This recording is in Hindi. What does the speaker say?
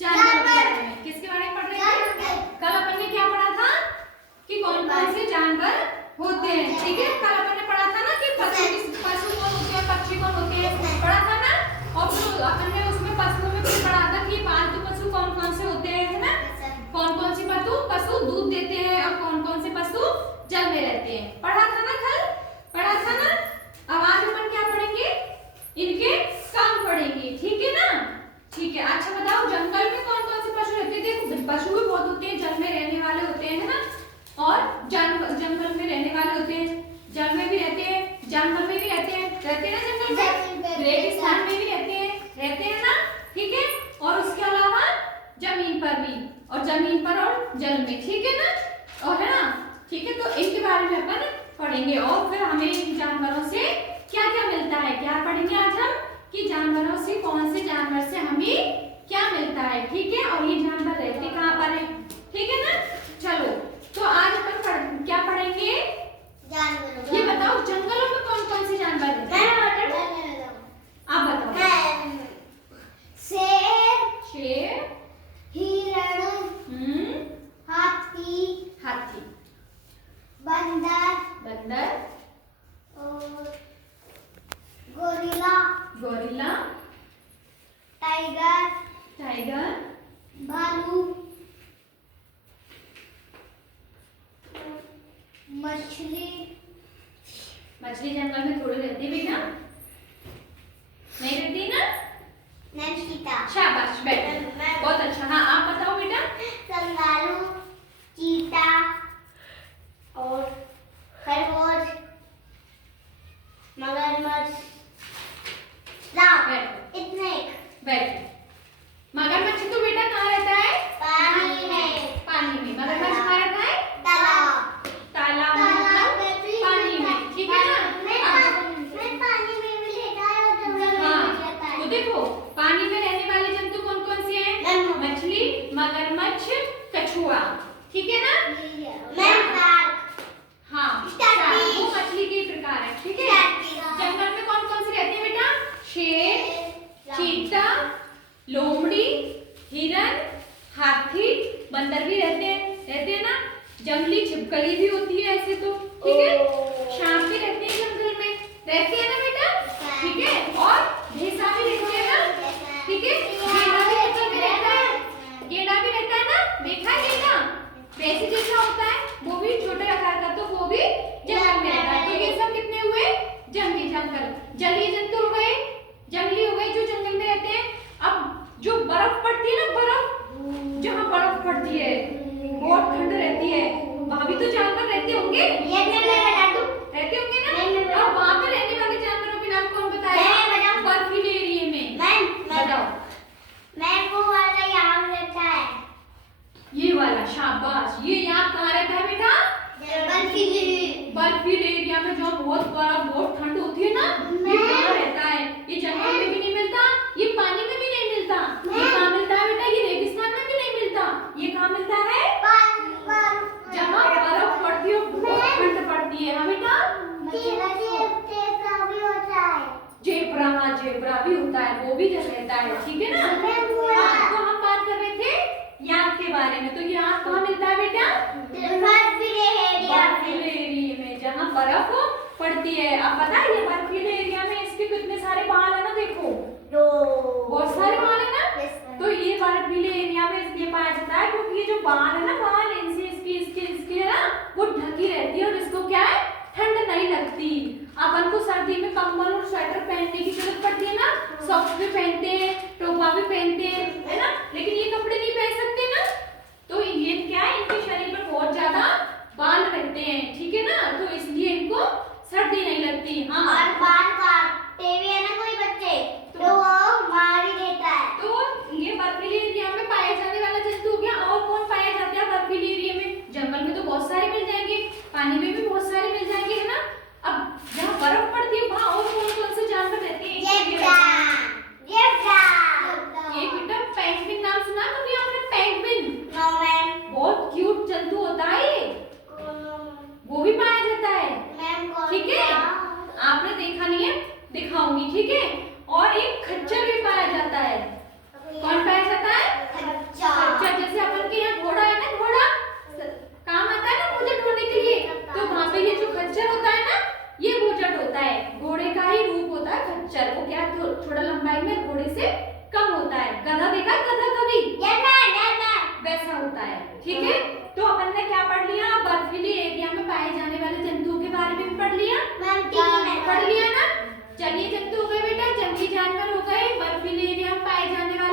जानवरों के बारे में। किसके बारे में पढ़ रहे थे? कल अपन ने क्या पढ़ा था कि कौन कौन से जानवर होते हैं। ठीक है, कल अपन ने पढ़ा था ना कि पशु कौन होते हैं, पक्षी कौन होते हैं, पढ़ा था ना। और फिर अपन ने उसमें पशुओं में फिर पढ़ा था कि पालतू पशु कौन कौन से होते हैं, है ना। कौन कौन से पशु दूध देते हैं और कौन कौन से पशु जल में रहते हैं, पढ़ा था ना, कल पढ़ा था ना। अब आज अपन क्या पढ़ेंगे? इनके काम पढ़ेंगे। ठीक है ना? ठीक है। अच्छा बताओ, जंगल में कौन कौन से पशु रहते हैं? देखो पशु भी बहुत होते हैं, जल में रहने वाले होते हैं, है ना, और जंगल में रहने वाले होते हैं, जल में भी रहते हैं, जंगल में भी रहते हैं ना, जंगल में, रेगिस्तान में भी रहते हैं ना। ठीक है, और उसके अलावा जमीन पर भी, और जमीन पर और जल में। ठीक है ना, और है ना। ठीक है, तो इनके बारे में अपन पढ़ेंगे और फिर हमें इन जानवरों से क्या क्या मिलता है, क्या पढ़ेंगे आज हम कि जानवरों से कौन से जानवर से हमें क्या मिलता है। ठीक है, और ये जानवर रहते कहाँ पर है। ठीक है ना। चलो, तो आज अपन क्या पढ़ेंगे? जानवरों। ये बताओ, जंगलों में कौन कौन से जानवर रहते हैं? आप बताओ। शेर, हिरण, हाथी, बंदर, और गोरिल्ला, टाइगर, भालू, मछली जंगल में थोड़ी रहती है बेटा, नहीं रहती ना। शाबाश, बेटा बहुत अच्छा। हाँ, आप बताओ बेटा। कंगारू, चीता और खरगोश, मगरमच्छ, इतने। मगरमच्छ तो बेटा कहाँ रहता है? पानी में। मगरमच्छ कहाँ रहता है? तालाब में, पानी में। ठीक है ना। पानी में भी रहता है और जंगल में भी रहता है। तो देखो, पानी में रहने वाले जंतु कौन कौन से हैं? मछली, मगरमच्छ, कछुआ। ठीक है ना। हाँ, वो मछली के प्रकार है। ठीक है। जंगल में कौन कौन से रहते हैं बेटा? शेर, चीता, लोमड़ी, हिरन, हाथी, बंदर भी रहते हैं ना। जंगली छिपकली भी होती है ऐसे तो। ठीक है, सांप भी रहते हैं जंगल में, रहते हैं ना बेटा। ठीक है, और भैंसा भी रहती है ना। ठीक है, गेंडा भी जंगल में रहता है, गेंडा भी रहता है ना। देखा है गेंडा? वैसे जैसा होता है, वो भी छोटे आकार का, तो वो भी जंगल में रहता है। तो ये सब कितने हुए? जलीय जंतु हो गए, जंगली हो गए जो जंगल में रहते हैं। अब जो बर्फ पड़ती है ना, जहाँ बर्फ पड़ती है, बहुत ठंड रहती है, वहाँ भी तो जानवर रहते होंगे, रहते होंगे ना। और वहाँ पे रहने वाले जानवरों के नाम कौन बताएगा? बर्फीले एरिया में बताओ। ये वाला, शाबाश। ये यहाँ कहाँ रहता है बेटा? बर्फीले एरिया में, जो बहुत बड़ा, बहुत ठंड होती है ना, ये कहाँ रहता है? ये जंगल में भी नहीं मिलता, ये पानी में भी नहीं मिलता। ये कहाँ मिलता है बेटा? ये रेगिस्तान में भी नहीं मिलता। ये कहाँ मिलता है? जहाँ बर्फ पड़ती है, बहुत ठंड पड़ती है। हाँ बेटा। जेब्रा भी होता है, वो भी रहता है। ठीक है ना। हाँ, तो हम बात कर रहे थे याक के बारे में। तो याक कहाँ मिलता है बेटा? बर्फीले एरिया में, जहाँ बर्फ पड़ती है। अब पता है, ये बर्फीले एरिया में इसके कितने सारे बाल है ना, देखो बहुत सारे बाल है ना। तो ये बर्फीले एरिया में इसलिए पाया जाता है क्योंकि ये जो बाल है ना, बाल इनसे इसकी है ना, वो ढकी रहती है और इसको क्या है, ठंड नहीं लगती। अपन को सर्दी में कंबल और स्वेटर पहनने की जरूरत पड़ती है ना, सॉक्स भी पहनते हैं, टोपा भी पहनते हैं, है ना, लेकिन ये कपड़े नहीं पहन सकते ना। तो ये क्या है, इनके शरीर पर बहुत ज्यादा बाल रहते हैं। ठीक है ना, तो इसलिए इनको सर्दी नहीं लगती। हाँ, और बाल काटते भी है ना कोई बच्चे, तो वो मार ही देता है। तो ये बर्फीले एरिया में पाया जाने वाला जंतु हो गया। और कौन पाया जाता है बर्फीले एरिया में? जंगल में तो बहुत सारे मिल जाएंगे, पानी में भी बहुत सारे मिल जाएंगे, है ना। अब जहाँ बर्फ पड़ती है वहाँ और कौन कौन से जानवर रहते हैं? ये बेटा पेंगुइन नाम सुना कभी आपने? पेंगुइन बहुत क्यूट जंतु होता है ये, वो भी पाया जाता है। ठीक है, आपने होता है। ठीक है, तो अपन ने क्या पढ़ लिया, बर्फीली एरिया में पाए जाने वाले जंतुओं के बारे में भी पढ़ लिया, पढ़ लिया ना। चलिए, जंतु हो गए बेटा, जंगली जानवर हो गए, बर्फीली एरिया में पाए जाने वाले